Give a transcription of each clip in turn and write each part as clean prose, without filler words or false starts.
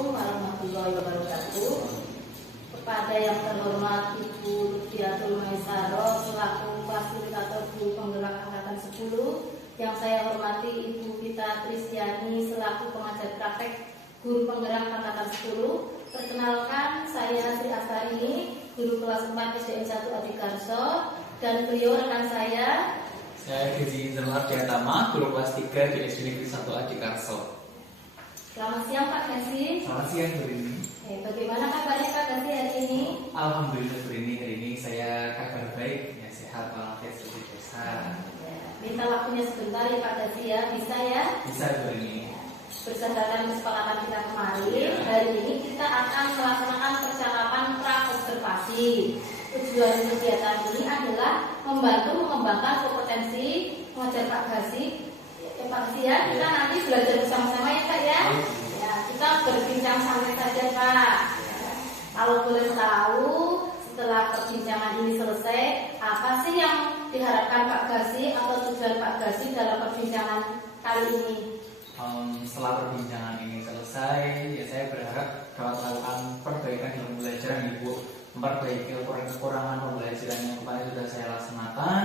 Assalamualaikum warahmatullahi wabarakatuh. Kepada yang terhormat Ibu Ludiatul Maisaro selaku fasilitator guru penggerak angkatan 10, yang saya hormati Ibu Vita Tristiani selaku pengajar praktek guru penggerak angkatan 10. Perkenalkan, saya Sri Astarini, guru kelas 4 SDN 1 Adikarso, dan beliau rekan saya Gezi Zerlar Diatama, guru kelas 3 di SD Negeri 1 Adikarso. Selamat siang Pak Gezi. Selamat siang Bu Rini. Bagaimana kabarnya Pak Gezi hari ini? Alhamdulillah Bu Rini, hari ini saya kabar baik, ya sehat walafiat seperti biasa. Minta waktunya sebentar ya Pak Gezi ya, bisa ya? Bisa Bu Rini. Berdasarkan kesepakatan kita kemarin, hari ini kita akan melaksanakan percakapan pra-observasi. Tujuan kegiatan ini adalah membantu mengembangkan kompetensi mengajar Pak Gezi. Pak Gezi ya, kita nanti belajar bersama-sama ya Pak ya. Ya, kita berbincang santai saja Pak. Kalau boleh tahu, setelah perbincangan ini selesai, apa sih yang diharapkan Pak Gezi atau tujuan Pak Gezi dalam perbincangan kali ini? Setelah perbincangan ini selesai, ya saya berharap dapat melakukan perbaikan dalam pembelajaran Ibu, memperbaiki kekurangan pembelajaran yang kemarin sudah saya laksanakan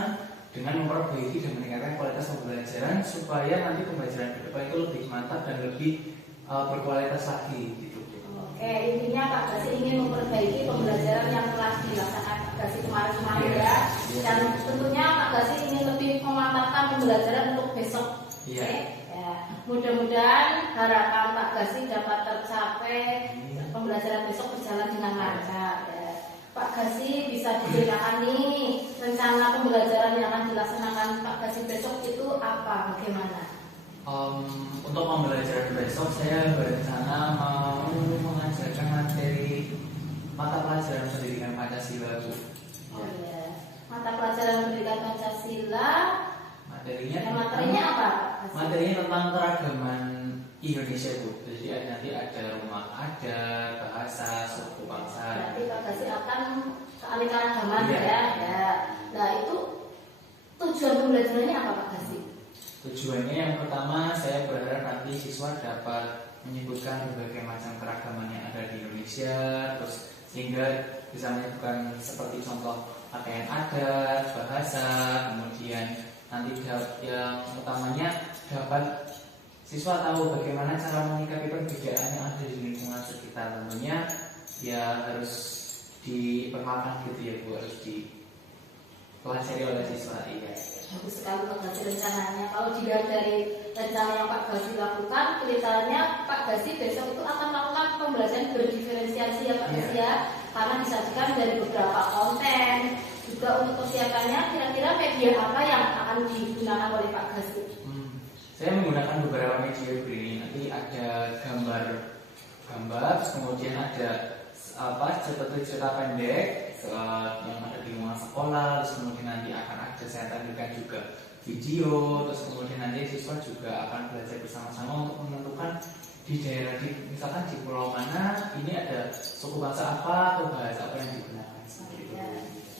dengan memperbaiki dan meningkatkan kualitas pembelajaran supaya nanti pembelajaran ke depan itu lebih mantap dan lebih berkualitas lagi gitu. Oke, intinya Pak Gezi ingin memperbaiki pembelajaran yang telah dilaksanakan Pak Gezi kemarin-kemarin ya. Dan tentunya Pak Gezi ingin lebih memantapkan pembelajaran untuk besok. Oke. Mudah-mudahan harapan Pak Gezi dapat tercapai, pembelajaran besok berjalan dengan lancar. Pak Gezi bisa diceritakan nih rencana pembelajaran yang akan dilaksanakan Pak Gezi besok itu apa, bagaimana? Untuk pembelajaran besok saya berencana mau mengajarkan materi mata pelajaran pendidikan Pancasila Bu. Oh ya, mata pelajaran pendidikan Pancasila. Materinya apa? Materinya tentang keragaman Indonesia Bu. Jadi nanti ada rumah adat, bahasa, suku bangsa. Berarti Pak Gezi akan keanekaragaman ya. Nah itu tujuan pembelajarannya apa Pak Gezi? Tujuannya yang pertama saya berharap nanti siswa dapat menyebutkan berbagai macam keragaman yang ada di Indonesia, terus sehingga bisa menyebutkan seperti contoh pakaian adat, bahasa, kemudian nanti yang utamanya dapat siswa tahu bagaimana cara menyikapi perbedaan yang ada di lingkungan sekitar. Tentunya ya harus diperhatikan gitu ya Bu, harus dipelajari oleh siswa. Iya. Bagus sekali Pak Gezi rencananya. Kalau dilihat dari rencana yang Pak Gezi lakukan, kelihatannya Pak Gezi besok itu akan melakukan pembelajaran berdiferensiasi ya Pak Gezi ya, karena disajikan dari beberapa konten. Juga untuk persiapannya, kira-kira media apa yang akan digunakan oleh Pak Gezi? Saya menggunakan beberapa media ini. Nanti ada gambar, terus kemudian ada cerita pendek yang ada di lingkungan sekolah, terus kemudian nanti akan ada saya tampilkan juga video, terus kemudian nanti siswa juga akan belajar bersama-sama untuk menentukan di daerah misalkan di pulau mana ini ada suku bangsa apa atau bahasa apa yang digunakan.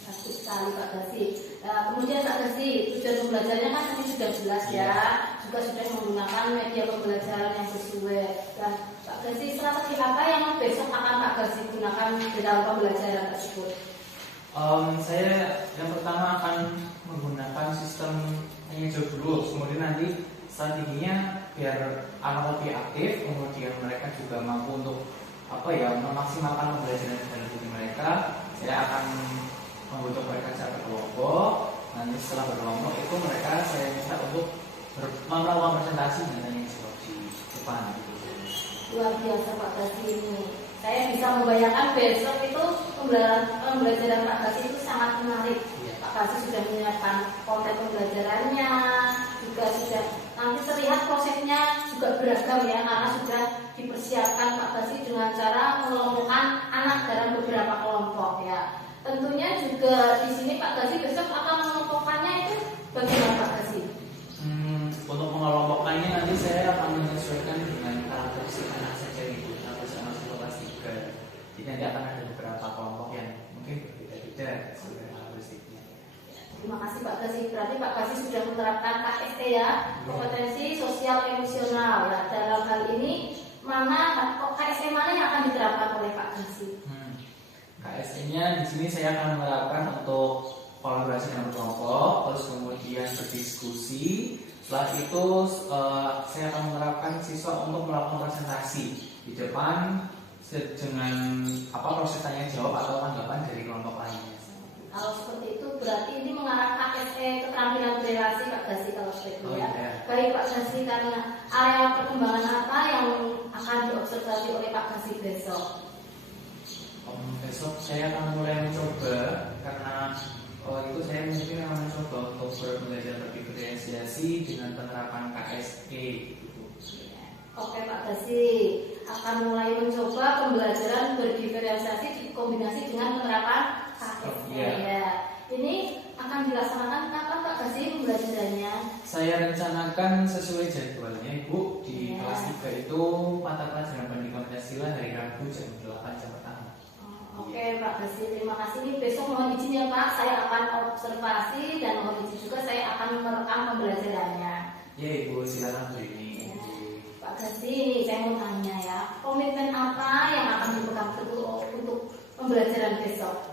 Bagus sekali Pak Gezi. Kemudian Pak Gezi, tujuan pembelajarannya kan tadi sudah jelas ya, juga sudah menggunakan media pembelajaran yang sesuai. Dan Pak Gezi, strategi apa yang besok akan Pak Gezi gunakan di dalam pembelajaran tersebut? Saya yang pertama akan menggunakan sistem tanya jawab dulu, kemudian nanti strateginya biar anak lebih aktif, kemudian mereka juga mampu untuk memaksimalkan pembelajaran dalam diri mereka. Saya akan membutuhkan mereka secara berkelompok. Nanti setelah berkelompok itu mereka saya minta untuk melakukan presentasi dan tanya jawab di depan. Luar biasa Pak Gezi ini. Saya bisa membayangkan besok itu pembelajaran Pak Gezi itu sangat menarik. Pak Gezi sudah menyiapkan konten pembelajarannya, juga sudah nanti terlihat prosesnya juga beragam ya, karena sudah dipersiapkan Pak Gezi dengan cara mengelompokkan anak dalam beberapa kelompok ya. Tentunya juga di sini Pak Gezi besok akan mengelompokkannya itu bagaimana Pak Gezi? Untuk mengelompokkannya nanti saya akan menyesuaikan dengan karakteristik anak saja itu, karakteristik anak kelas 3. Jadi nanti akan ada beberapa kelompok yang mungkin berbeda-beda sesuai karakteristiknya. Terima kasih Pak Gezi. Berarti Pak Gezi sudah menerapkan KST ya, kompetensi sosial emosional. Nah, dalam hal ini KSE mana yang akan diterapkan oleh Pak Gasi? KSE-nya di sini saya akan menerapkan untuk kolaborasi dengan kelompok, terus kemudian berdiskusi. Setelah itu saya akan menerapkan siswa untuk melakukan presentasi di depan dengan proses tanya jawab atau tanggapan dari kelompok lainnya. Kalau seperti itu berarti ini mengarah KSE keterampilan berrelasi Pak Gasi kalau seperti itu ya. Baik Pak Gasi, karena area perkembangan apa yang akan diobservasi oleh Pak Gasi besok? Besok saya akan mulai mencoba karena itu saya mungkin akan mencoba untuk belajar lebih berasosiasi dengan penerapan KSE. Oke Pak Gasi, akan mulai mencoba pembelajaran berdiferensiasi dikombinasi dengan penerapan KSE. Ya. Ini akan dilaksanakan kapan Pak Gasi pembelajarannya? Saya rencanakan sesuai jadwalnya Ibu. Di kelas 3 itu mata pelajaran pendidikan Pancasila hari Rabu jam 8 jam pertama. Oke Pak Gasi, terima kasih. Ini besok mohon izin ya Pak, saya akan observasi dan mohon izin juga saya akan merekam pembelajarannya. Ya Ibu, silakan Bu ini. Pak Gasi, saya mau tanya ya, komitmen apa yang akan dipegang teguh untuk pembelajaran besok?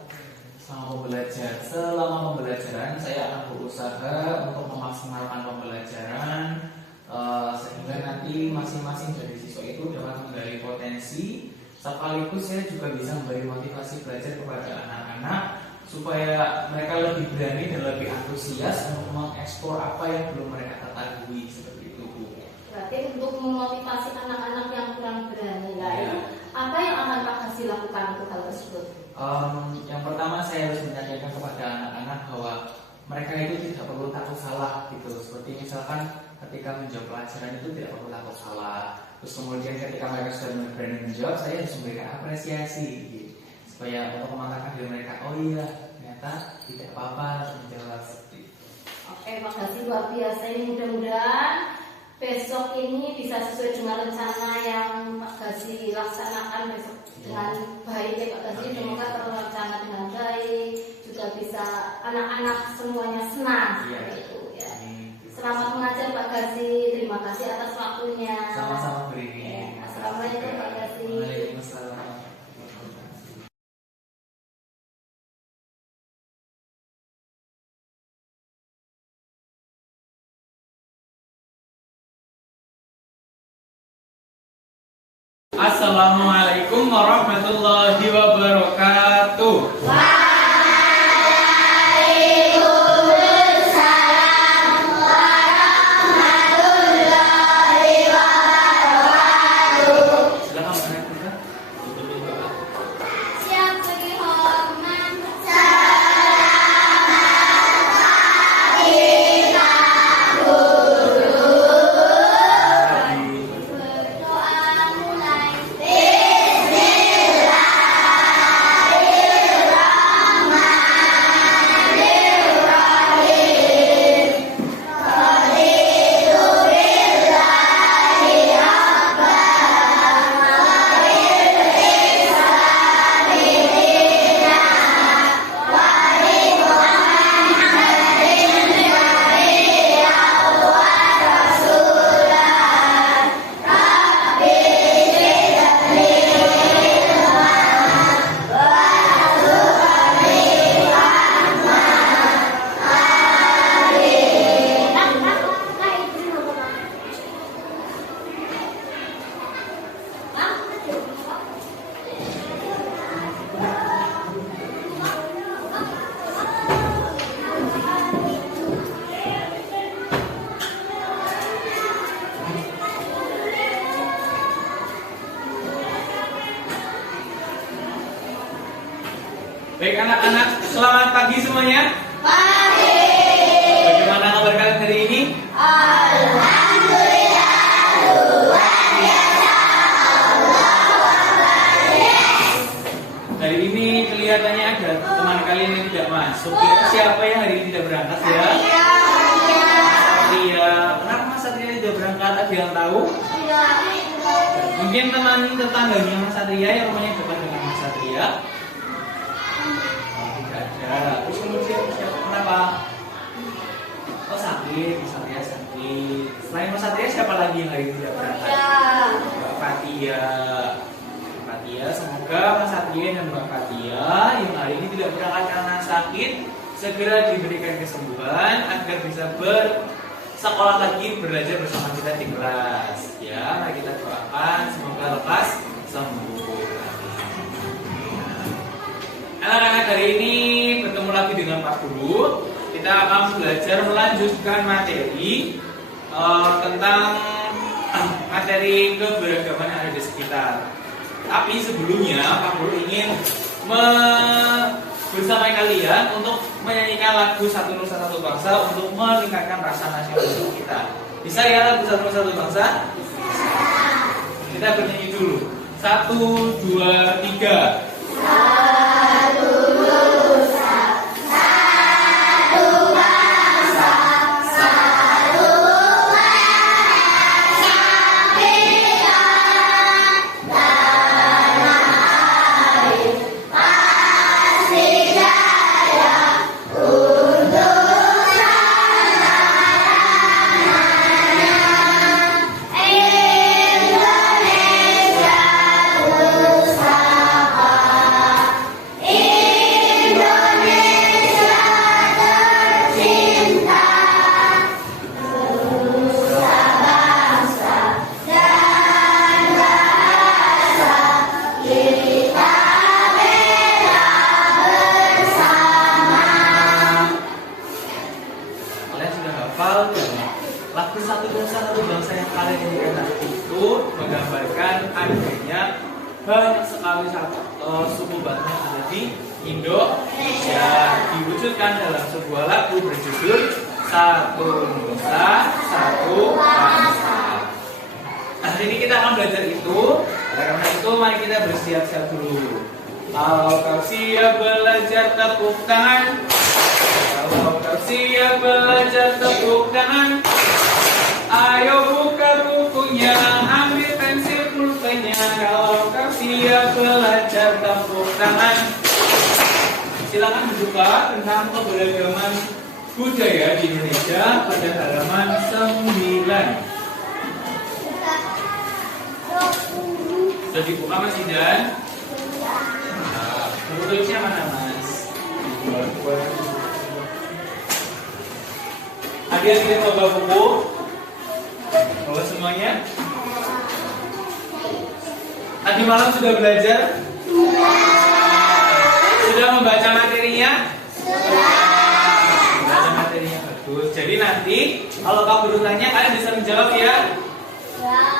Selama pembelajaran saya akan berusaha untuk memaksimalkan pembelajaran sehingga nanti masing-masing dari siswa itu dapat menggali potensi, sekaligus saya juga bisa memberi motivasi belajar kepada anak-anak supaya mereka lebih berani dan lebih antusias untuk mengeksplor apa yang belum mereka ketahui seperti itu Bu. Berarti untuk memotivasi anak-anak yang kurang berani apa yang akan Pak Gasi lakukan untuk hal tersebut? Yang pertama saya harus menyadarkan kepada anak-anak bahwa mereka itu tidak perlu takut salah gitu. Seperti misalkan ketika menjawab pelajaran itu tidak perlu takut salah. Terus kemudian ketika mereka sudah berani menjawab, saya harus memberikan apresiasi gitu. Supaya untuk memantapkan diri mereka, oh iya ternyata tidak apa-apa menjawab seperti itu. Oke Pak Gasi, luar biasa. Ini mudah-mudahan besok ini bisa sesuai dengan rencana yang Pak Gasi laksanakan besok dengan baik ya Pak Gasi. Semoga terlaksana dengan baik, juga bisa anak-anak semuanya senang seperti itu ya. Selamat mengajar Pak Gasi, terima kasih atas waktunya. Sama-sama Bu Rini. Assalamualaikum Pak Gasi. Waalaikumsalam. Assalamualaikum warahmatullahi wabarakatuh. Waalaikumsalam warahmatullahi wabarakatuh. Silakan Pak. Siap bagi hormat. Berdoa mulai. Baik anak-anak, selamat pagi semuanya. Pagi. Bagaimana kabar kalian hari ini? Alhamdulillah luar biasa. Hari ini kelihatannya ada teman kalian yang tidak masuk. Siapa yang hari ini tidak berangkat ya? Iya. Kenapa Mas Satria tidak berangkat? Ada yang tahu? Mungkin teman tetangganya Mas Satria yang rumahnya dekat dengan Mas Satria. Tidak ada. Terus kemudian kenapa? Oh sakit, Mas Satria sakit. Selain Mas Satria siapa lagi yang hari ini tidak berangkat? Mbak Fatia. sakit segera diberikan kesembuhan agar bisa bersekolah lagi, belajar bersama kita di kelas. Ya, mari kita doakan semoga lekas sembuh. Anak-anak, hari ini bertemu lagi dengan Pak Guru. Kita akan belajar melanjutkan materi tentang materi keberagaman yang ada di sekitar. Tapi sebelumnya Pak Guru ingin bersama kalian untuk menyanyikan lagu Satu Nusa Satu Bangsa untuk meningkatkan rasa nasionalisme kita. Bisa ya lagu Satu Nusa Satu Bangsa? Bisa. Kita bernyanyi dulu. 1, 2, 3. Satu Nusa, satu bangsa, satu bangsa kita, tanah air pasti jaya untuk selamanya. Indonesia pusaka, Indonesia tercinta, nusa bangsa dan bahasa kita bela bersama. Kalian sudah hafal ya? Lagu Satu Nusa Satu Bangsa yang kalian nyanyikan tadi itu menggambarkan adanya banyak sekali suku bangsa yang ada di Indonesia, diwujudkan dalam sebuah lagu berjudul Satu Nusa Satu Bangsa. Nah, hari ini kita akan belajar itu. Oleh karena itu, mari kita bersiap-siap dulu. Kalau kau siap belajar, tepuk tangan. Kalau kau siap belajar, tepuk tangan. Ayo buka bukunya, ambil pensil pulpennya. Kalau kau siap belajar, tepuk tangan. Silakan dibuka tentang keberagaman budaya di Indonesia pada halaman 9. Sudah dibuka Mas Idan? Nah, buku tulisnya mana Mas? Ada yang ingin bawa buku? Bawa semuanya? Tadi malam sudah belajar? Sudah membaca materinya? Membaca materinya bagus. Jadi nanti kalau Pak Guru tanya kalian bisa menjawab ya?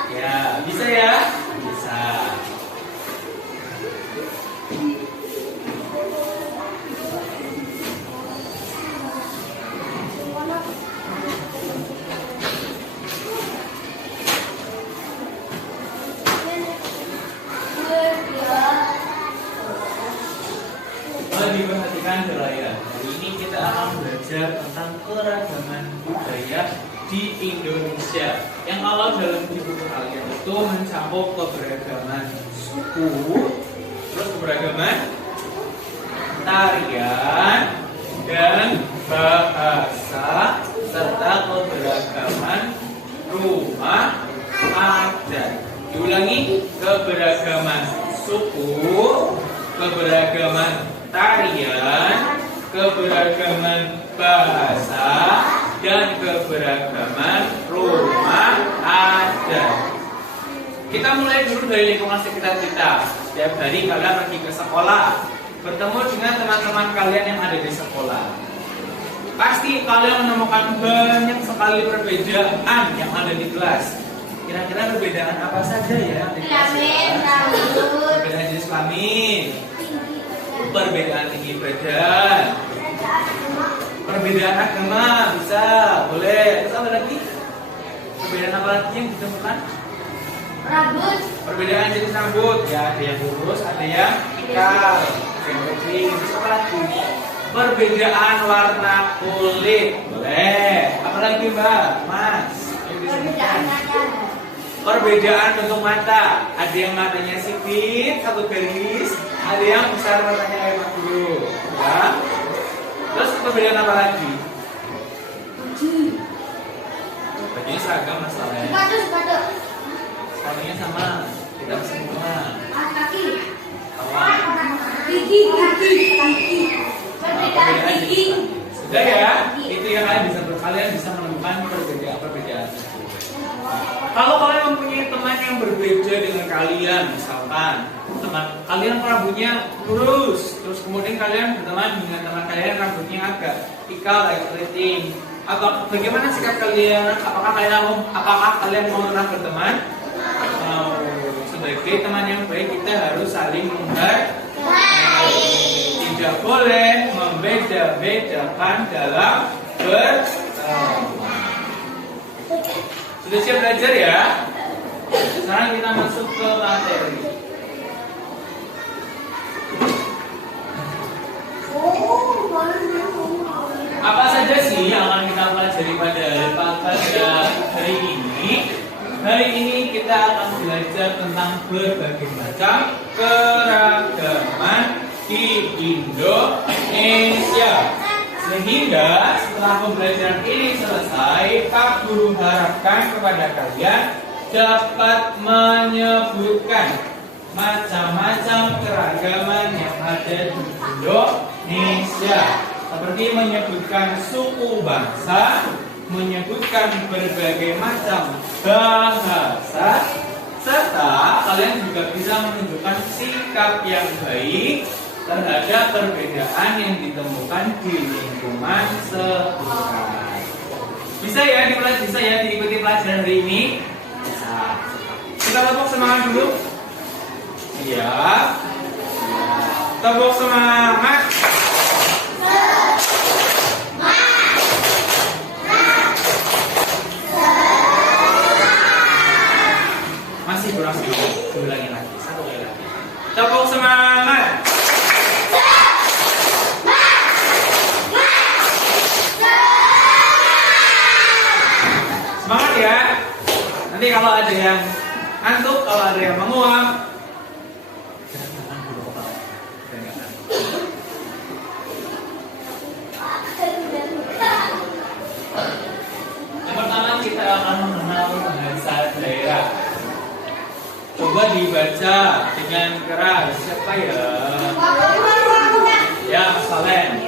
Ya, bisa ya? Bisa. Diperhatikan ya. Hari ini kita akan belajar tentang keragaman budaya di Indonesia. Yang kalau dalam buku kalian itu mencakup keberagaman suku, terus keberagaman tarian dan bahasa, serta keberagaman rumah adat. Diulangi, keberagaman suku, keberagaman tarian, keberagaman bahasa, dan keberagaman rumah adat. Kita mulai dulu dari lingkungan sekitar kita. Setiap hari kalian pergi ke sekolah, bertemu dengan teman-teman kalian yang ada di sekolah. Pasti kalian menemukan banyak sekali perbedaan yang ada di kelas. Kira-kira perbedaan apa saja ya? Perbedaan jenis kelamin, perbedaan tinggi badan, perbedaan agama, bisa, boleh. Terus apa lagi? Perbedaan apa lagi yang ditemukan? Rambut. Perbedaan jenis rambut, ya ada yang lurus, ada yang ikal, ada yang kering. Terus apa lagi? Perbedaan warna kulit, boleh. Apa lagi Mbak, Mas? Perbedaan bentuk mata, ada yang matanya sipit, satu garis, ada yang besar matanya kayak Mas Guru, ya. Terus perbedaan apa lagi? Bajunya seragam masalahnya. Sepatu. Sepatunya sama kita semua. Kaki. Apa? Gigi. Perbedaan Udah ya, itu yang kalian bisa menemukan perbedaan. Kalau kalian mempunyai teman yang berbeda dengan kalian, misalkan teman kalian rambutnya lurus, terus kemudian kalian berteman dengan teman kalian rambutnya agak ikal, agak keriting, atau bagaimana sikap kalian? Apakah kalian mau berteman? Sebagai teman yang baik kita harus saling menghargai. Tidak boleh membeda-bedakan dalam berteman. Sudah siap belajar ya? Sekarang kita masuk ke materi. Apa saja sih yang akan kita pelajari pada hari ini? Hari ini kita akan belajar tentang berbagai macam keragaman di Indonesia. Sehingga setelah pembelajaran ini selesai, Pak Guru harapkan kepada kalian dapat menyebutkan macam-macam keragaman yang ada di Indonesia, seperti menyebutkan suku bangsa, menyebutkan berbagai macam bahasa, serta kalian juga bisa menunjukkan sikap yang baik terhadap perbedaan yang ditemukan di lingkungan sekitar. Bisa ya diikuti pelajaran hari ini? Bisa. Kita tepuk semangat dulu. Siap. Tepuk semangat. Masih kurang sedikit. Ulangi lagi. Satu kali lagi. Tepuk semangat. Semangat ya. Nanti kalau ada yang ngantuk, kalau ada yang menguap, yang pertama kita akan mengenal bahasa daerah. Coba dibaca dengan keras. Siapa ya? Ya, Mas Valen.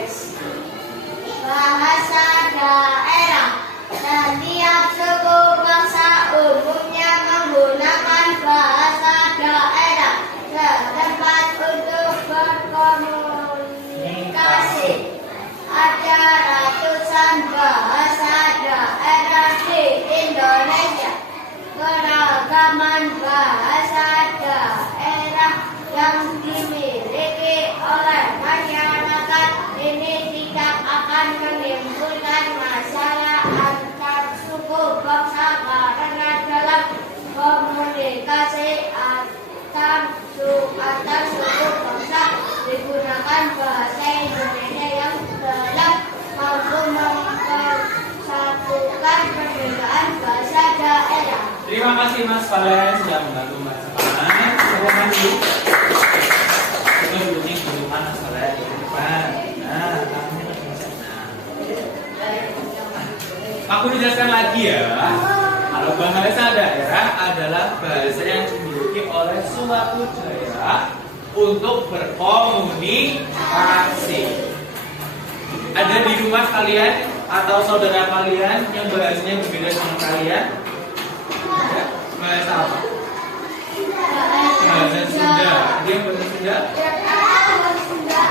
Bahasa daerah. Setiap suku bangsa umumnya menggunakan bahasa daerah setempat untuk berkomunikasi. Ada ratusan bahasa daerah di Indonesia. Keragaman bahasa daerah yang dimiliki oleh masyarakat ini tidak akan menimbulkan masalah antar suku bangsa karena dalam komunikasi antar suku bangsa digunakan bahasa Indonesia yang dalam mampu mempersatukan perbedaan bahasa daerah. Terima kasih Mas Valen sudah membantu Mas Valen. Silakan dulu. Kita duduknya di depan Mas Valen di depan. Nah, tangannya ke sana. Aku jelaskan lagi ya. Kalau bahasa daerah adalah bahasa yang dimiliki oleh suatu daerah untuk berkomunikasi. Ada di rumah kalian atau saudara kalian yang bahasanya berbeda dengan kalian? Bahasa apa? Bahasa Sunda. Dia bahasa Sunda?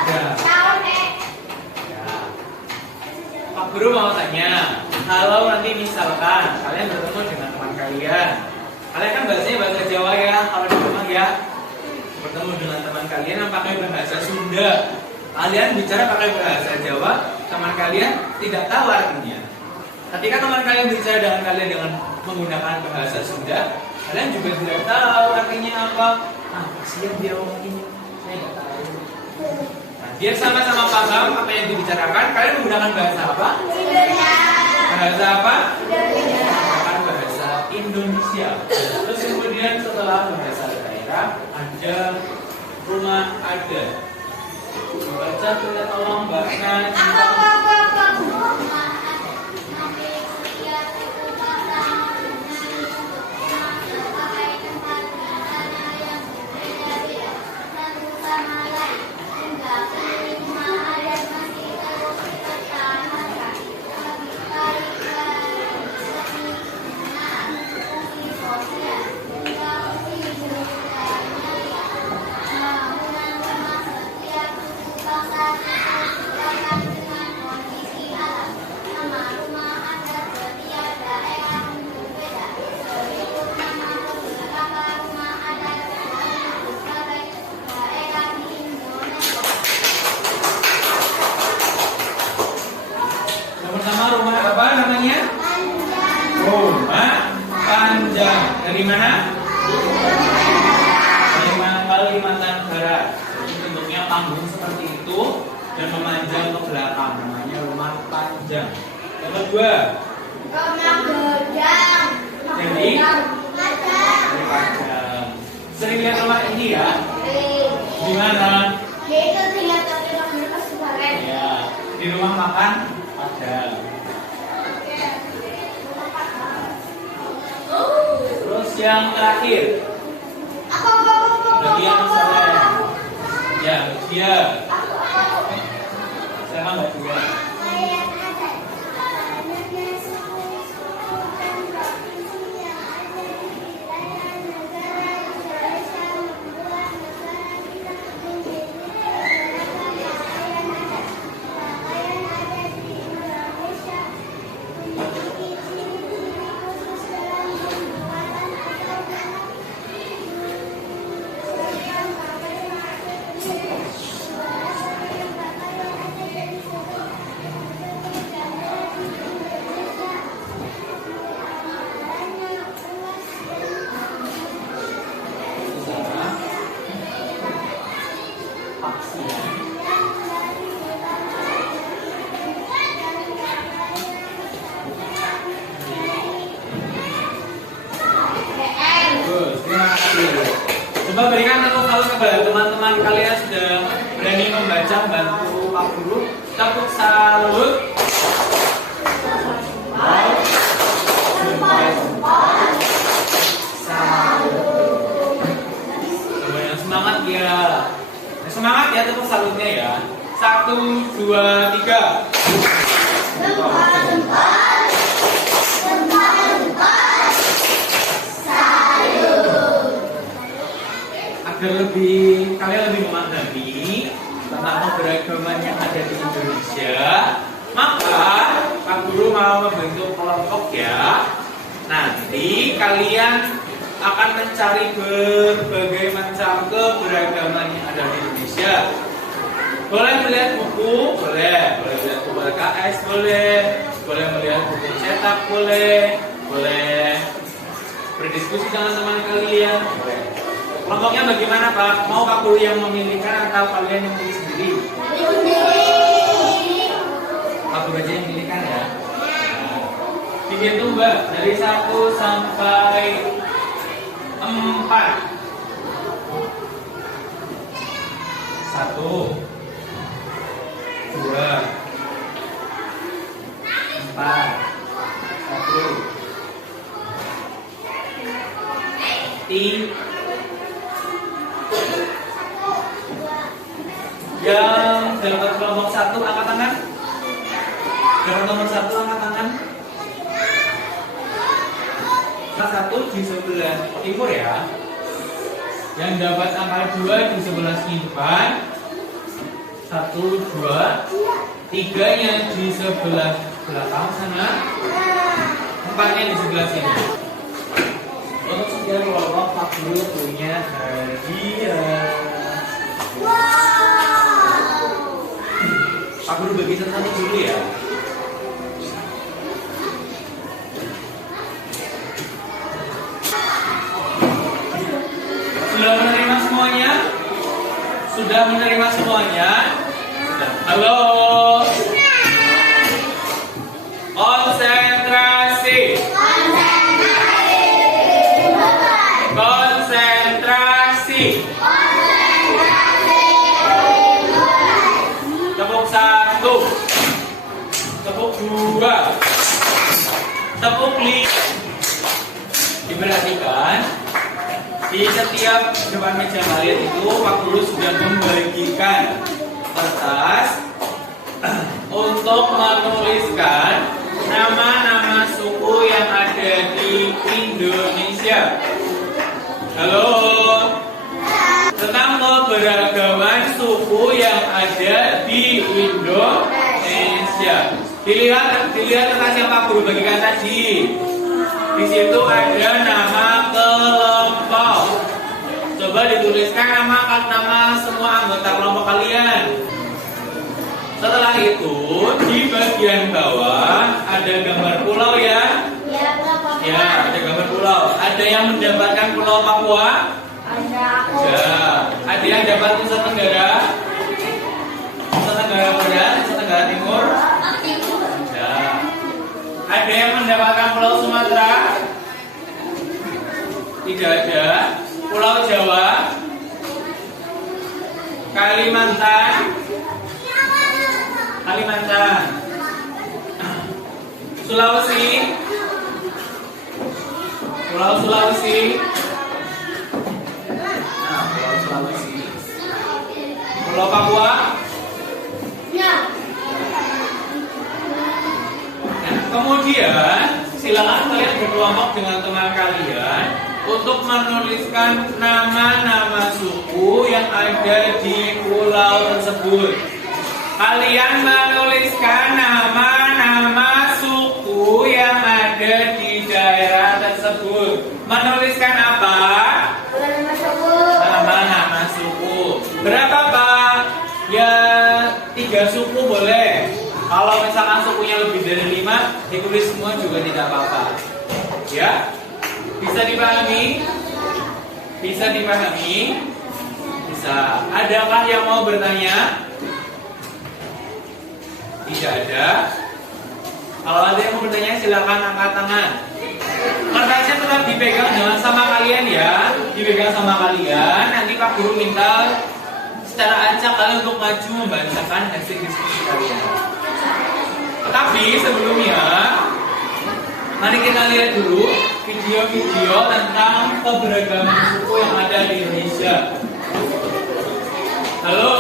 Ya. Pak Guru mau tanya, kalau nanti misalkan kalian bertemu dengan teman kalian kan bahasanya bahasa Jawa ya, kalau di rumah ya, bertemu dengan teman kalian yang pakai bahasa Sunda, kalian bicara pakai bahasa Jawa, teman kalian tidak tahu artinya. Ketika teman kalian bicara dengan kalian dengan menggunakan bahasa Sunda, kalian juga tidak tahu artinya apa. Kasihan dia ngomonginnya, saya tidak tahu. Nah, biar sama-sama paham apa yang dibicarakan, kalian menggunakan bahasa apa? Bahasa apa? Menggunakan bahasa Indonesia. Terus kemudian setelah bahasa daerah ada rumah adat. Baca tulis tolong Mbak Najwa. paham, namanya rumah panjang. Yang kedua, Rumah gedang. Jadi? Dari panjang. Sering lihat rumah ini ya? Di mana? Itu dilihat dari rumah kebaren. Ya, di rumah makan ada. Terus yang terakhir, bagian saya. Ya, dia. Siapa nggak juga? Coba berikan tepuk tangan kepada teman-teman kalian sudah berani membaca bantu Pak Guru. Tepuk salut. Coba yang semangat ya. Yang semangat ya tepuk salutnya ya. 1, 2, 3. Agar kalian lebih memahami tentang keberagaman yang ada di Indonesia, maka Pak Guru mau membentuk kelompok ya. Nanti kalian akan mencari berbagai macam keberagaman yang ada di Indonesia. Boleh melihat buku, boleh melihat buku LKS, boleh melihat buku cetak, boleh berdiskusi dengan teman kalian, boleh. Kelompoknya bagaimana Pak? Mau Pak Guru yang memilihkan atau kalian yang pilih sendiri? Pak Guru aja yang pilihkan ya. Dihitung Mbak dari 1 sampai 4. 1, 2, 4, 1, 3. Yang dapat kelompok 1 angkat tangan. Dapat nomor 1 angkat tangan. 1 di sebelah timur ya. Yang dapat angka 2 di sebelah sini depan. 1, 2, 3-nya di sebelah belakang sana. 4-nya di sebelah sini. Untuk setiap kelompok Pak Guru punya hadiah. Pak Guru bagi satu dulu ya. Sudah menerima semuanya? Sudah menerima semuanya? Sudah. Halo. Konsentrasi. Konsentrasi. Tepuk 1. Tepuk 2. Tepuk 5. Diperhatikan, di setiap depan meja kalian itu Pak Guru sudah membagikan kertas untuk menuliskan nama-nama suku yang ada di Indonesia. Halo. Tentang keberagaman suku yang ada di Indonesia. Dilihat kertasnya Pak Guru bagikan tadi. Di situ ada nama kelompok. Coba dituliskan nama semua anggota kelompok kalian. Setelah itu di bagian bawah ada gambar pulau ya. Ya, ada gambar pulau. Ada yang mendapatkan Pulau Papua? Ada yang dapat Nusa Tenggara? Nusa Tenggara Barat, Nusa Tenggara Timur? mendapatkan Pulau Sumatera? Tidak ada. Pulau Jawa? Kalimantan? Kalimantan. Sulawesi? Pulau Sulawesi? Nah, Pulau Sulawesi. Pulau Papua? Ya. Nah, kemudian silakan kalian berkelompok dengan teman kalian untuk menuliskan nama-nama suku yang ada di pulau tersebut. Kalian menuliskan nama-nama suku yang ada di daerah tersebut. Menuliskan apa? Nama-nama suku. Berapa, Pak? Ya, 3 suku boleh. Kalau misalkan sukunya lebih dari 5, ditulis semua juga tidak apa-apa. Ya? Bisa dipahami? Bisa dipahami? Bisa. Adakah yang mau bertanya? Tidak ada. Kalau ada yang mau bertanya, silakan angkat tangan. Kertasnya tetap dipegang jangan sama kalian ya. Dipegang sama kalian. Nanti Pak Guru minta secara acak kalian untuk maju membacakan hasil diskusi kalian. Tapi sebelumnya, mari kita lihat dulu video-video tentang keberagaman suku yang ada di Indonesia. Halo.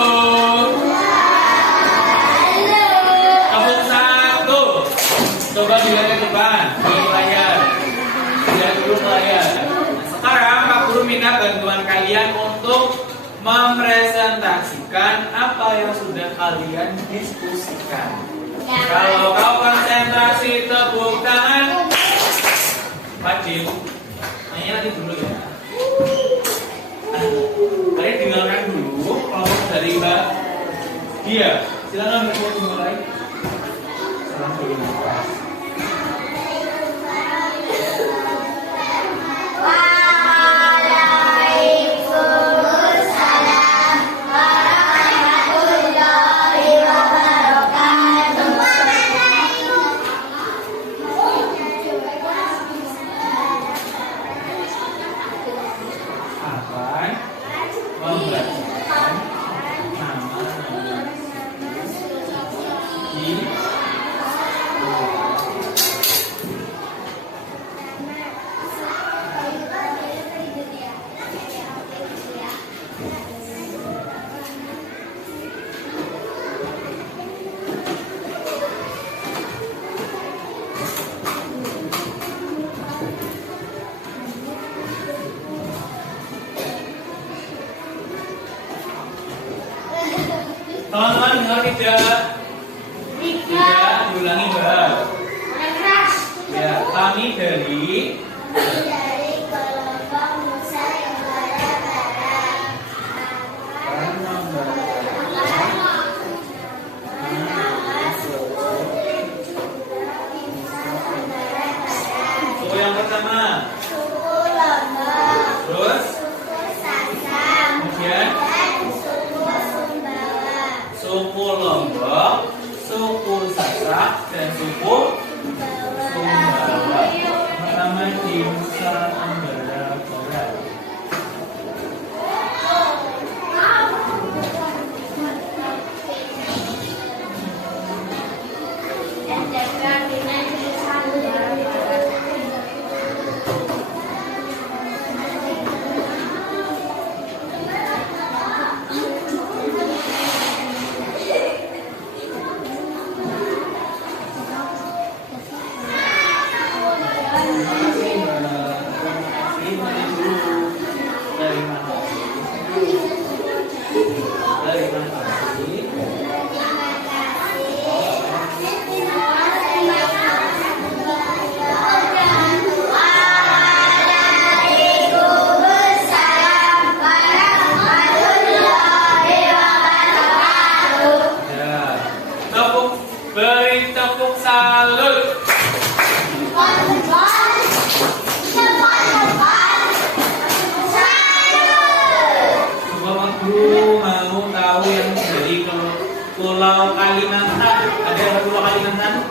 Tepuk 1. Coba dilihat ke depan, di layar. Lihat dulu ke layar. Nah, sekarang Pak Guru minta bantuan kalian untuk mempresentasikan apa yang sudah kalian diskusikan. Kalau kau konsentrasi, tepuk tangan. Wajib. Nanya nanti dulu ya. Kalian dengarkan dulu kelompok dari Mbak Dia. Silakan mulai. Salam dulu. Teman-teman dengar tidak? Tidak, diulangi Mbak. Ya, kami dari kelompok Nusa Tenggara Barat. suku yang pertama. Suku Lombok, Terus, suku Sasak, kemudian dan suku Sumbawa. suku Lombok, suku Sasak, dan suku Sumbawa. Pertama di Nusa Tenggara Barat. Dan jaga dengan Nusa Tenggara Barat. Beri tepuk salut. Bapak Guru mau tahu yang dari Pulau Kalimantan. Ada yang Pulau Kalimantan?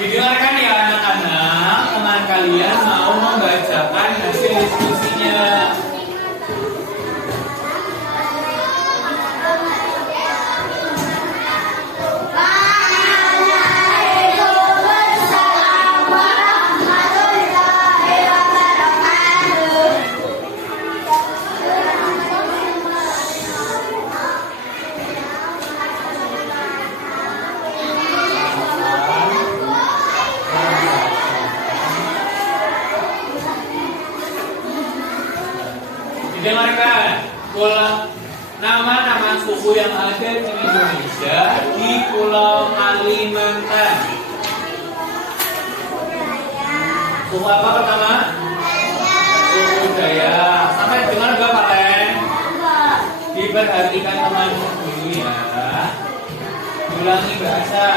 Didengarkan ya anak-anak, teman kalian mau membacakan hasil diskusinya. Didengarkan nama-nama suku yang ada di Indonesia di Pulau Kalimantan. Suku apa pertama? Suku Dayak. Sampai dengar gak Pak Len? Diperhatikan teman dulu ya. Ulangi bahasa.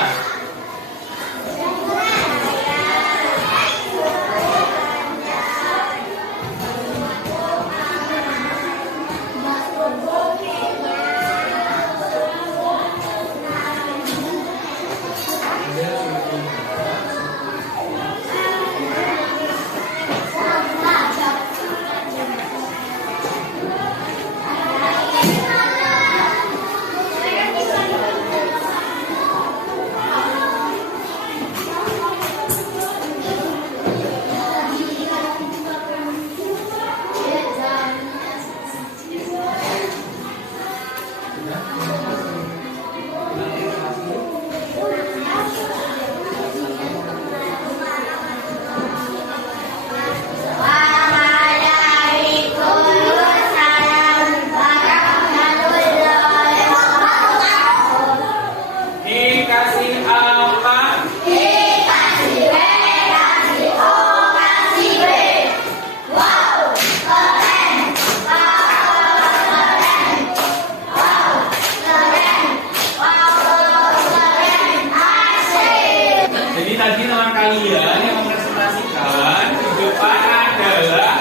Tadi teman kalian yang mempresentasikan di depan adalah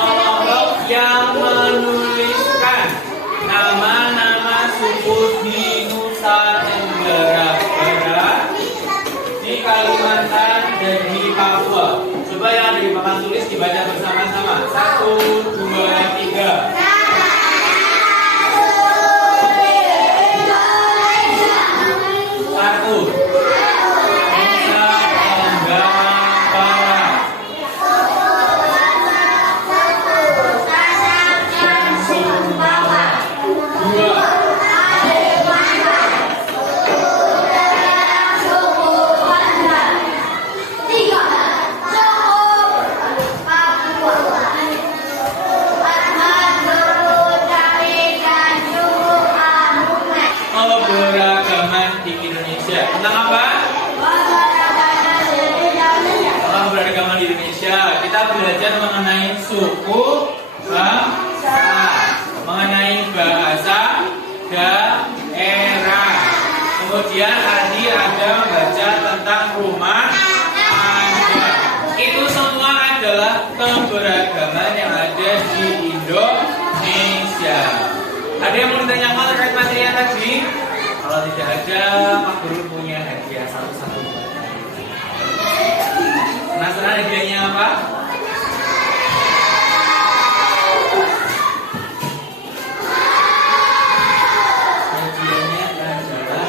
monolog yang menuliskan nama-nama suku di Nusa Tenggara Barat, di Kalimantan dan di Papua. Coba yang ada di papan tulis dibaca bersama-sama. 1, 2, 3. Keberagaman di Indonesia. Tentang apa? Tentang keberagaman di Indonesia. Kita belajar mengenai suku, bangsa, mengenai bahasa, daerah. Kemudian tadi ada membaca tentang rumah tangga. Itu semua adalah keberagaman yang ada di Indonesia. Ada yang mau ditanyakan terkait materi yang tadi? Kalau tidak ada, Pak Guru punya hadiah satu-satu. Penasaran hadiahnya apa? Hadiahnya adalah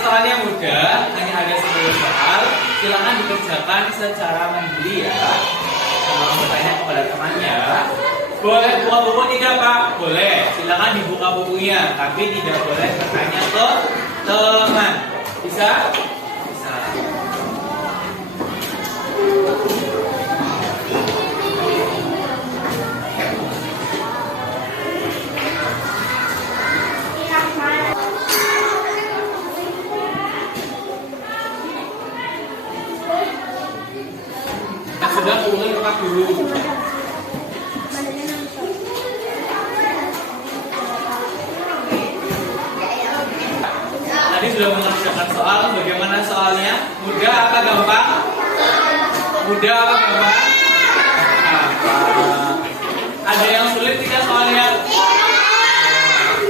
soalnya mudah, hanya ada 10 soal. Silakan dikerjakan secara mandiri ya. Kalau bertanya kepada temannya, boleh buka buku tidak Pak? Boleh, silakan dibuka bukunya, tapi tidak boleh bertanya ke teman. Bisa? Bisa. Sudah mulai Pak Guru. Tadi sudah mengerjakan soal. Bagaimana soalnya? Mudah apa gampang? Mudah apa gampang? Apa? Ada yang sulit tidak soalnya?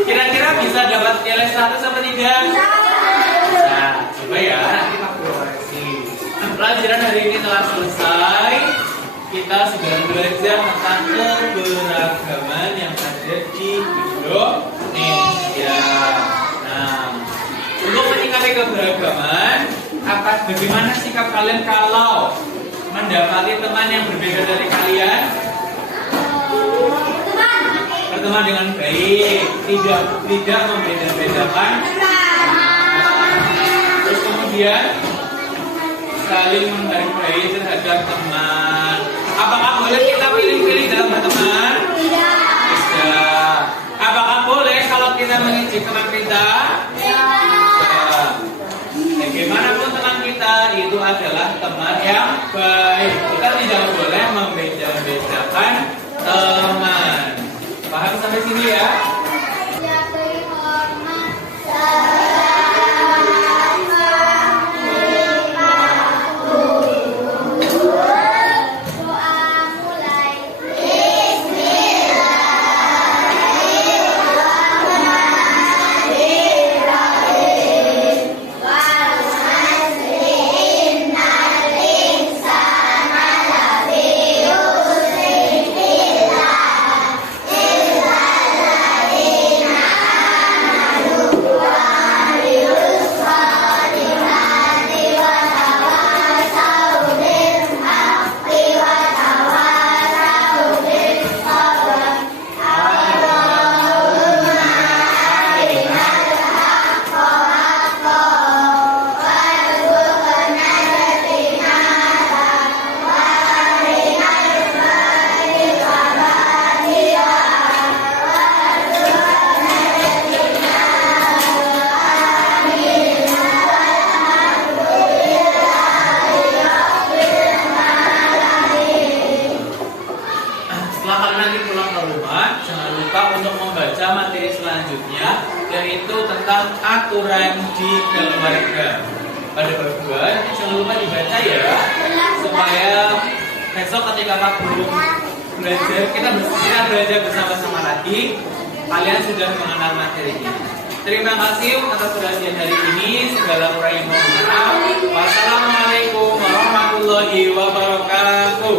Kira-kira bisa dapat nilai 100 apa tidak? Bisa. Coba ya, nanti Pak Guru koreksi. Pelajaran hari ini telah selesai. Kita sudah belajar tentang keberagaman yang ada di Indonesia. Nah, untuk menyikapi keberagaman, bagaimana sikap kalian kalau mendapati teman yang berbeda dari kalian? Berteman dengan baik, tidak membeda-bedakan. Terus kemudian saling menghargai terhadap teman. Apakah boleh kita pilih-pilih dalam berteman? Tidak. Apakah boleh kalau kita mengejek teman kita? Tidak. Bagaimanapun teman kita itu adalah teman yang baik. Kita tidak boleh membeda-bedakan teman. Paham sampai sini ya? Yaitu tentang aturan di keluarga. Pada bab 2 nanti jangan lupa dibaca ya, supaya besok ketika Pak Guru belajar, kita belajar bersama-sama lagi, kalian sudah mengenal materi ini. Terima kasih atas perhatian hari ini. Segala kurang yang mohon maaf. Wassalamualaikum warahmatullahi wabarakatuh.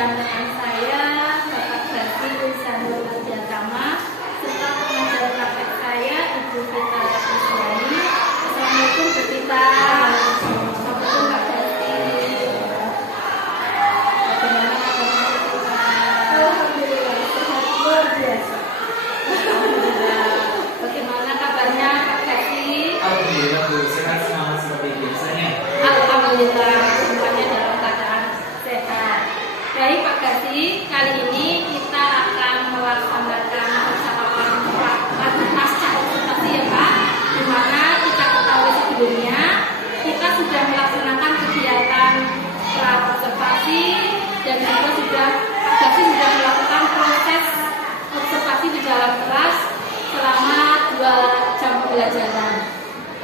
Dan rekan saya, Bapak Basi Wisanur Widyatama, serta pengajar praktek saya, Ibu Vita Kristiani. Assalamualaikum Bu Vita. Assalamualaikum Pak Basi. Bagaimana kabarnya Bu Vita? Alhamdulillah, sehat luar biasa. Alhamdulillah. Bagaimana kabarnya Pak Basi? Alhamdulillah Bu, sehat semangat seperti biasanya. Alhamdulillah, semuanya dalam keadaan sehat. Baik Pak Gasi, kali ini kita akan melaksanakan percakapan pasca observasi ya Pak, di mana kita ketahui sebelumnya kita sudah melaksanakan kegiatan pra observasi dan juga Pak Gasi sudah melakukan proses observasi di dalam kelas selama 2 jam pembelajaran.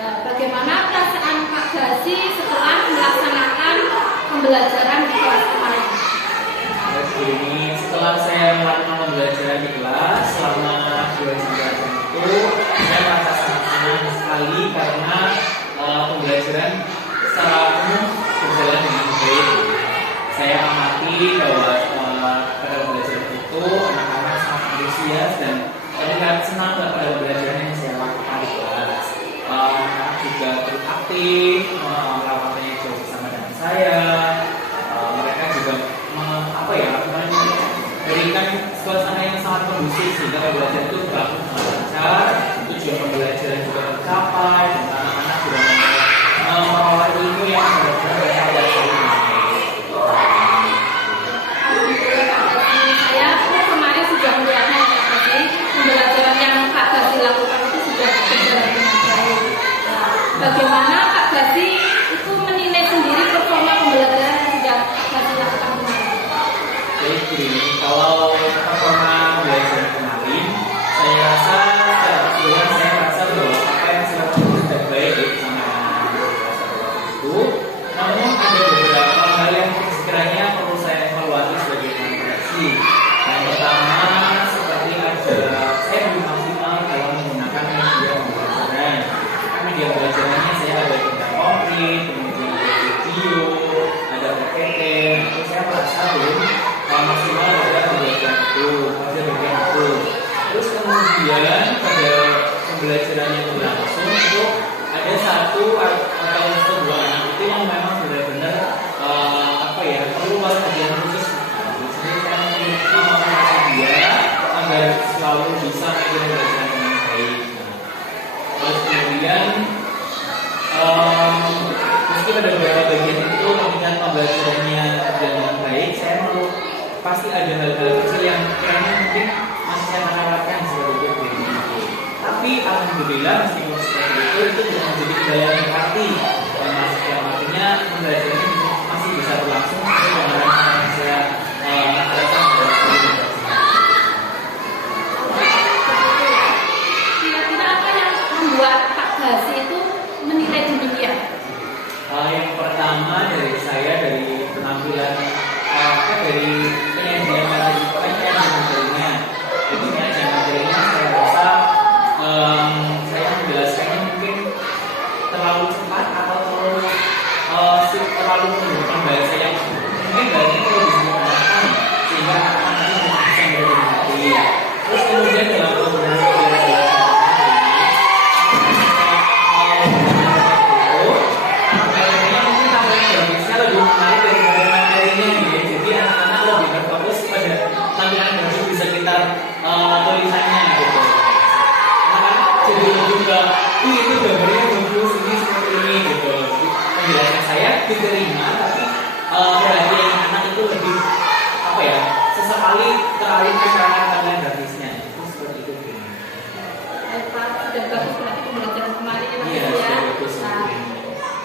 Nah, bagaimana perasaan Pak Gasi setelah melaksanakan pembelajaran di kelas kemarin? Ini setelah saya melakukan pembelajaran di kelas selama 2 jam itu, saya merasa sangat senang sekali karena pembelajaran secara umum berjalan dengan baik. Saya amati bahwa pada pembelajaran itu anak-anak sangat antusias dan terlihat senang pada pembelajaran yang saya lakukan di kelas. Anak-anak juga terus aktif melakukannya jauh bersama dengan saya. Mereka juga berikan suasana yang sangat kondusif sehingga pembelajaran itu berlangsung dengan lancar, tujuan pembelajaran juga tercapai dan anak-anak sudah memperoleh ilmu yang benar-benar mereka pelajari. Saya kemarin sudah melihatnya Pak Gasi, pembelajaran yang Pak Gasi lakukan itu sudah berjalan dengan baik. Bagaimana Pak Gasi begini, kalau performa belajar kemarin, saya rasa secara keseluruhan saya rasa bahwa apa yang saya lakukan sudah baik ya sama itu. Namun ada beberapa hal yang sekiranya perlu saya evaluasi sebagai komunikasi. Yang pertama seperti saya belum maksimal dalam menggunakan media pembelajaran. Karena media pembelajarannya saya ada tentang konkret, kemudian ada video, ada PPT. Itu saya merasa belum maksimal pada pembelajaran itu, pada bagian itu. Terus kemudian pada pembelajaran yang berlangsung itu ada satu atau dua anak itu yang memang benar-benar perlu perhatian khusus. Jadi saya memotivasi dia agar selalu bisa mengikuti pembelajaran dengan baik. Terus kemudian meski pada beberapa bagian itu kemudian pembelajarannya dengan baik, saya perlu pasti ada hal-hal kecil yang kayaknya mungkin masih saya menawarkan seperti itu. Tapi alhamdulillah meskipun seperti itu bukan menjadi kendala yang berarti. Yang artinya pembelajaran ini masih bisa berlangsung sesuai dengan yang saya rasakan. Kira-kira apa yang membuat Pak Gasi itu menilai demikian? Yang pertama dari saya dari penampilan dari penyajian materinya. Jadi penyajian materinya saya rasa saya menjelaskannya mungkin terlalu cepat atau terlalu menggunakan bahasa yang mungkin bahasanya perlu disederhanakan sehingga anak-anak itu bisa mengerti. Terus kemudian dalam penggunaan lebih menarik daripada materinya gitu. Jadi anak-anak lebih berfokus pada tampilan grafis di sekitar tulisannya gitu. Anak-anak jadi lebih ke itu gambarnya bagus ini seperti ini gitu. Penjelasan saya diterima tapi perhatian anak itu lebih sesekali teralih ke tampilan grafisnya. Itu seperti itu. Pak, sudah bagus berarti pembelajaran kemarin ya Pak Iya, ya. sudah bagus.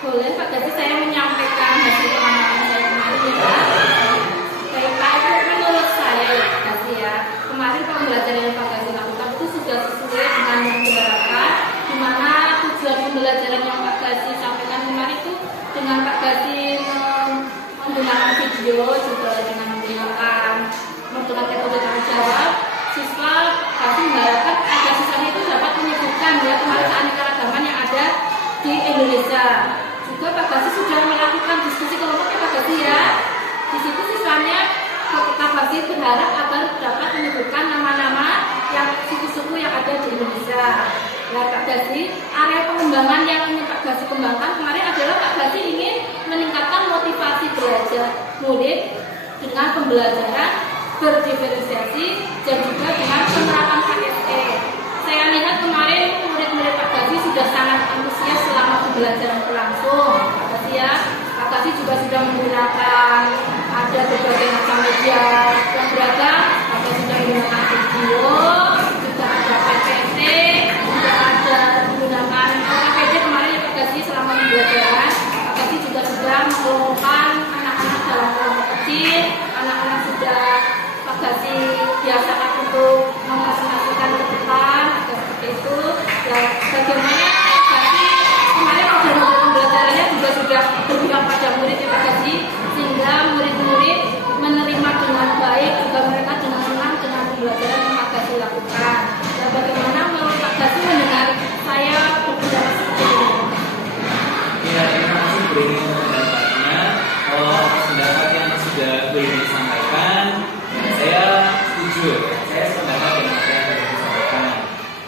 Boleh Pak Gasi saya menyampaikan hasil pengamatan saya kemarin ya. Baik Pak, itu menurut saya ya Pak Gasi ya, kemarin pembelajaran yang Pak Gasi lakukan itu sudah sesuai dengan yang diharapkan, di mana tujuan pembelajaran yang Pak Gasi sampaikan kemarin itu dengan Pak Gasi menggunakan video juga dengan menggunakan metode tanya jawab, siswa Gasi mengharapkan agar siswanya itu dapat menyebutkan ya keanekaragaman yang ada di Indonesia. Juga Pak Gasi sudah melakukan diskusi kelompok Pak Gasi ya. Di situ siswanya Pak Gasi berharap agar dapat menyebutkan nama-nama yang suku-suku yang ada di Indonesia. Nah Pak Gasi, area pengembangan yang ingin Pak Gasi kembangkan kemarin adalah Pak Gasi ingin meningkatkan motivasi belajar murid dengan pembelajaran berdiferensiasi dan juga dengan penerapan KSE. Saya lihat kemarin murid-murid Pak Gasi sudah sangat antusias selama pembelajaran berlangsung. Pak Gasi ya, Pak Gasi juga sudah menggunakan ada berbagai macam media yang beragam. Pak Gasi sudah menggunakan video, juga ada PPT, juga ada menggunakan PPT kemarin ya Pak Gasi selama pembelajaran. Pak Gasi juga sudah mengelompokkan anak-anak dalam kelompok kecil. Anak-anak sudah Pak Gasi biasakan untuk mempresentasikan ke depan seperti itu. Dan bagaimana Pak Gasi kemarin model pembelajarannya juga sudah berpihak pada murid ya Pak Gasi, sehingga murid-murid menerima dengan baik, juga mereka dengan senang dengan pembelajaran yang Pak Gasi lakukan. Dan bagaimana menurut Pak Gasi mendengar saya berpendapat seperti ini? Ya, terima kasih Bu Rini pendapatnya. Pendapat yang sudah Bu Rini sampaikan, saya setuju. Saya sependapat dengan apa yang sudah disampaikan.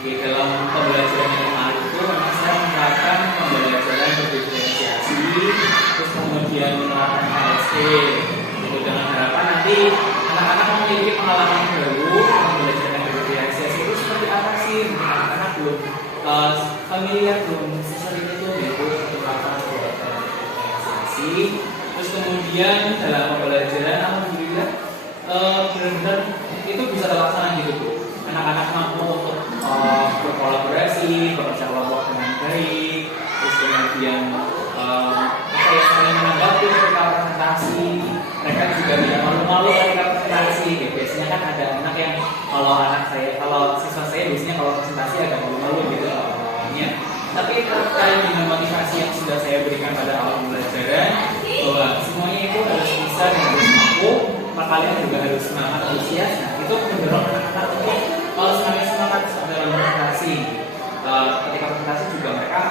Di dalam pembelajaran yang kemarin itu memang saya menerapkan pembelajaran berdiferensiasi, terus kemudian menerapkan KSE. Gitu, dengan harapan nanti anak-anak memiliki pengalaman baru pembelajaran berdiferensiasi itu seperti apa sih? Anak-anak belum familiar, belum sesering itu gitu menerapkan berdiferensiasi. Terus kemudian dalam pembelajaran alhamdulillah benar-benar itu bisa terlaksana gitu Bu. Anak-anak mampu untuk berkolaborasi, bekerja kelompok dengan baik, terus kemudian saling menanggapi ketika presentasi. Mereka juga tidak malu-malu ketika presentasi kalian juga harus semangat antusias. Nah, itu mendorong anak-anak untuk semakin semangat dalam presentasi. Ketika presentasi juga mereka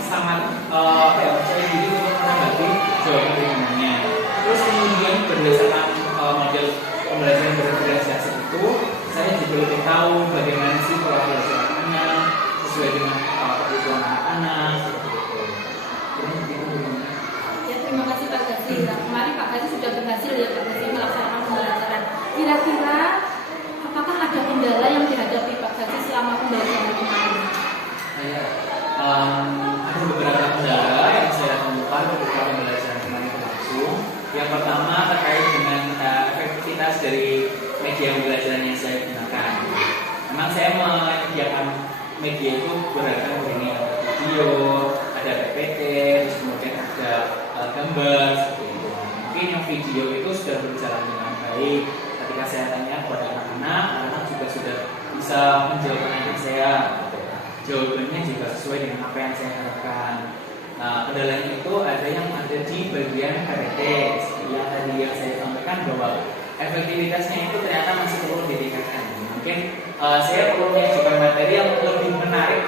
sangat percaya diri untuk menanggapi jawaban ringannya. Terus kemudian berdasarkan model pembelajaran bervariasi itu, saya juga lebih tahu bagaimana sih pola belajar anak sesuai dengan kebutuhan anak-anak. Ya, terima kasih Pak Gazi. Nah, kemarin Pak Gazi sudah berhasil ya Pak Gazi melaksanakan pembelajaran. Kira-kira apakah ada kendala yang dihadapi Pak Gazi selama pembelajaran kemarin? Ada beberapa kendala yang saya temukan ketika pembelajaran kemarin berlangsung. Yang pertama terkait dengan efektivitas dari media pembelajaran yang saya gunakan. Memang saya menyediakan media itu beragam, ini ada video, ada PPT, terus kemudian ada gambar seperti itu. Mungkin yang video itu sudah berjalan dengan baik. Ketika saya tanya kepada anak-anak, anak-anak juga sudah bisa menjawab pertanyaan saya. Jawabannya juga sesuai dengan apa yang saya harapkan. Nah, kendalanya itu ada yang ada di bagian KBT. Yang tadi yang saya sampaikan bahwa efektivitasnya itu ternyata masih perlu ditingkatkan. Mungkin saya perlu menyajikan materi yang lebih menarik,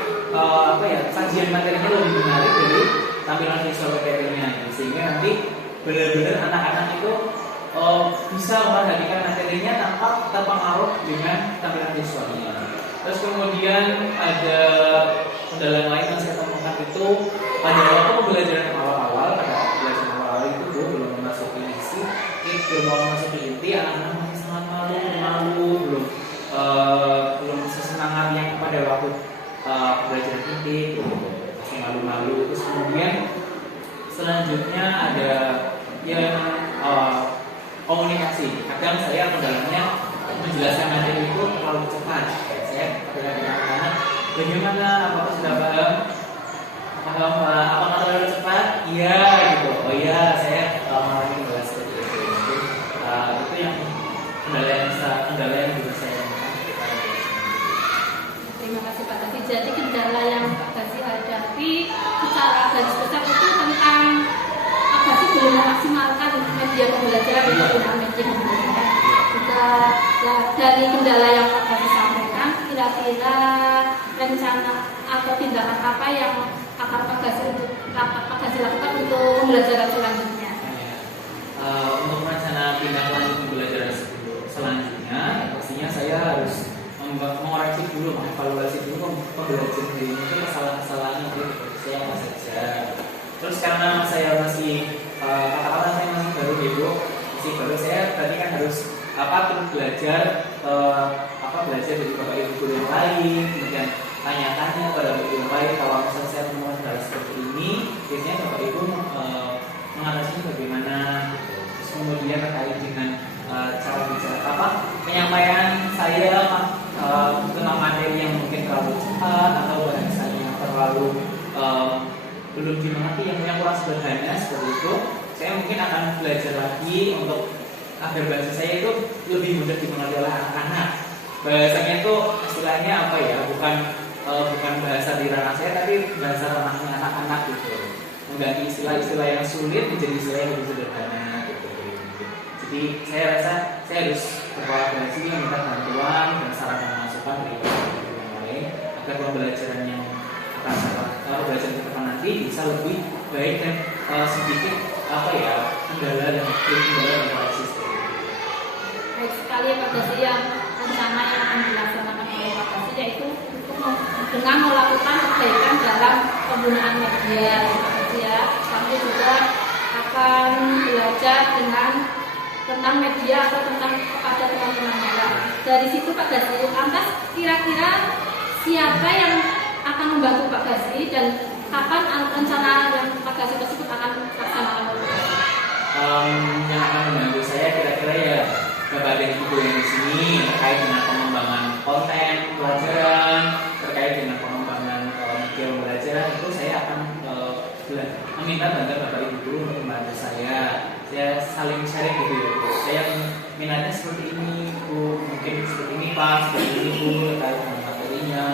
sajian materinya lebih menarik dari tampilan visual PPT-nya, sehingga nanti benar-benar anak-anak itu bisa memperhatikan materinya tanpa terpengaruh dengan tampilan visualnya. Terus kemudian ada kendala lain yang saya temukan itu pada waktu pembelajaran awal-awal, itu belum memasuki isi, belum memasuki inti, anak-anak masih sangat malu, belum sesemangat yang pada waktu pembelajaran inti, masih malu-malu. Terus kemudian selanjutnya ada yang komunikasi. Kadang saya kendalanya menjelaskan materi itu terlalu cepat. Saya kadang-kadang bagaimana, apakah sudah paham? Apakah terlalu cepat? Iya gitu. Oh iya, saya mengalami bahas seperti itu. Mungkin itu yang kendala yang juga saya temukan. Terima kasih Pak Gazi. Jadi kendala yang Pak Gazi hadapi secara garis besar itu tentang Pak Gazi belum memaksimalkan media pembelajaran dan penggunaan media pembelajaran. Juga ya, dari kendala yang Pak Gazi sampaikan, kira-kira rencana atau tindakan apa yang akan Pak Gazi lakukan untuk pembelajaran selanjutnya? Untuk rencana tindak lanjut pembelajaran selanjutnya, pastinya saya harus mengoreksi dulu, mengevaluasi dulu pembelajaran ini itu kesalahan-kesalahan yang saya apa saja. Terus karena saya masih katakanlah saya masih baru gitu, saya tadi kan harus terus belajar belajar dari bapak ibu guru yang lain, kemudian tanya-tanya pada bapak ibu yang lain. Kalau misalnya saya menemukan hal seperti ini, biasanya bapak ibu mengatasinya bagaimana gitu. Terus kemudian terkait dengan cara bicara penyampaian saya tentang materi yang mungkin terlalu cepat atau bahasanya yang terlalu belum dimengerti, yang kurang sederhana seperti itu, saya mungkin akan belajar lagi untuk agar bahasa saya itu lebih mudah dimengerti oleh anak-anak. Bahasanya itu istilahnya bukan bahasa di ranah saya, tapi bahasa ranahnya anak-anak gitu. Mengganti istilah-istilah yang sulit menjadi istilah yang lebih sederhana gitu. Jadi saya rasa saya harus berkolaborasi, meminta bantuan dan saran dan masukan dari guru yang lain agar pembelajaran yang akan pembelajaran ke depan nanti bisa lebih baik dan sedikit kendala dan koreksi. Baik sekali Pak Gazi, yang rencana yang akan dilaksanakan oleh Pak Gazi yaitu dengan melakukan perbaikan dalam penggunaan media Pak Gazi ya. Kami juga akan belajar tentang media atau tentang kepada teman-teman kita. Dari situ Pak Gazi, lantas kira-kira siapa yang akan membantu Pak Gazi dan kapan rencana yang Pak Gazi tersebut akan dilaksanakan? Yang akan membantu saya kira-kira ya Bapak dan Ibu yang di sini terkait dengan pengembangan konten pelajaran, terkait dengan pengembangan media pembelajaran, itu saya akan meminta bantuan Bapak Ibu dulu untuk membantu saya. Saya saling sharing gitu ya. Saya minatnya seperti ini Bu, mungkin seperti ini Pak, seperti ini Bu, terkait dengan materinya.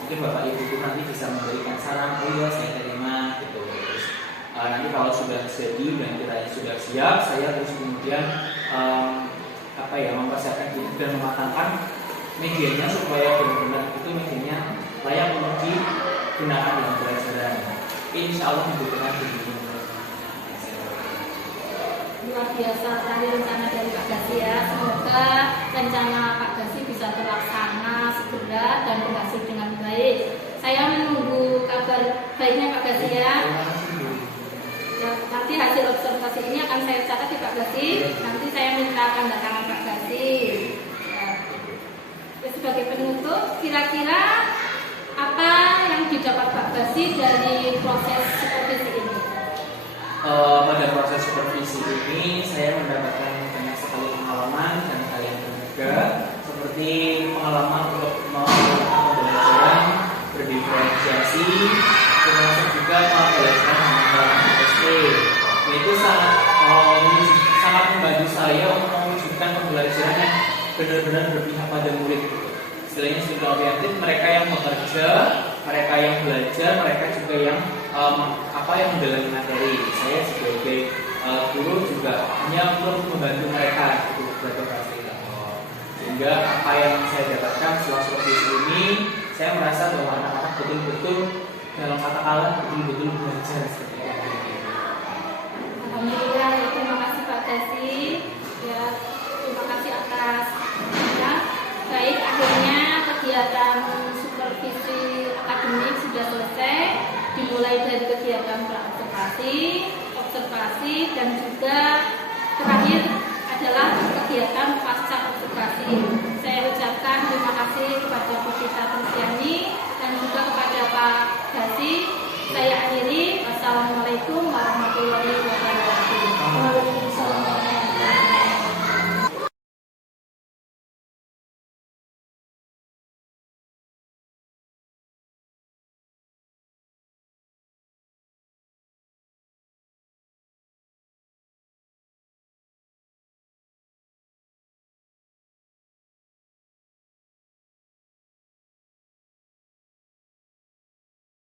Mungkin Bapak Ibu nanti bisa memberikan saran, oh iya saya terima gitu. Terus, nanti kalau sudah jadi dan kita sudah siap, saya terus kemudian mempersiapkan diri dan mematangkan medianya supaya benar-benar itu medianya layak untuk digunakan dalam pelajaran. Insya Allah membutuhkan diri. Luar biasa tadi rencana dari Pak Gasi ya. Semoga rencana Pak Gasi bisa terlaksana segera dan berhasil dengan baik. Saya menunggu kabar baiknya Pak Gasi ya. Ya, nanti hasil observasi ini akan saya catat di Pak Gasi. Nanti saya minta tanda tangan Pak Gasi. Ya. Ya, sebagai penutup, kira-kira apa yang didapat Pak Gasi dari proses supervisi ini? Pada proses supervisi ini saya mendapatkan banyak sekali pengalaman dan hal yang berharga, seperti pengalaman untuk melakukan pembelajaran berdiferensiasi, termasuk juga pembelajaran menggunakan SD. Itu sangat membantu saya untuk mewujudkan pembelajaran yang benar-benar berpihak pada murid. Istilahnya student oriented, mereka yang bekerja, mereka yang belajar, mereka juga yang mendalami materi. Saya sebagai guru juga hanya untuk membantu mereka untuk belajar. Sehingga apa yang saya dapatkan setelah supervisi ini, saya merasa bahwa anak-anak betul-betul dalam kata Allah betul-betul belajar seperti itu. Alhamdulillah, terima kasih Pak Gasi. Ya, terima kasih atas ya. Baik, akhirnya kegiatan supervisi akademik sudah selesai. Dimulai dari kegiatan observasi, dan juga terakhir adalah kegiatan pasca observasi. Saya ucapkan terima kasih kepada Bu Tita Tristiani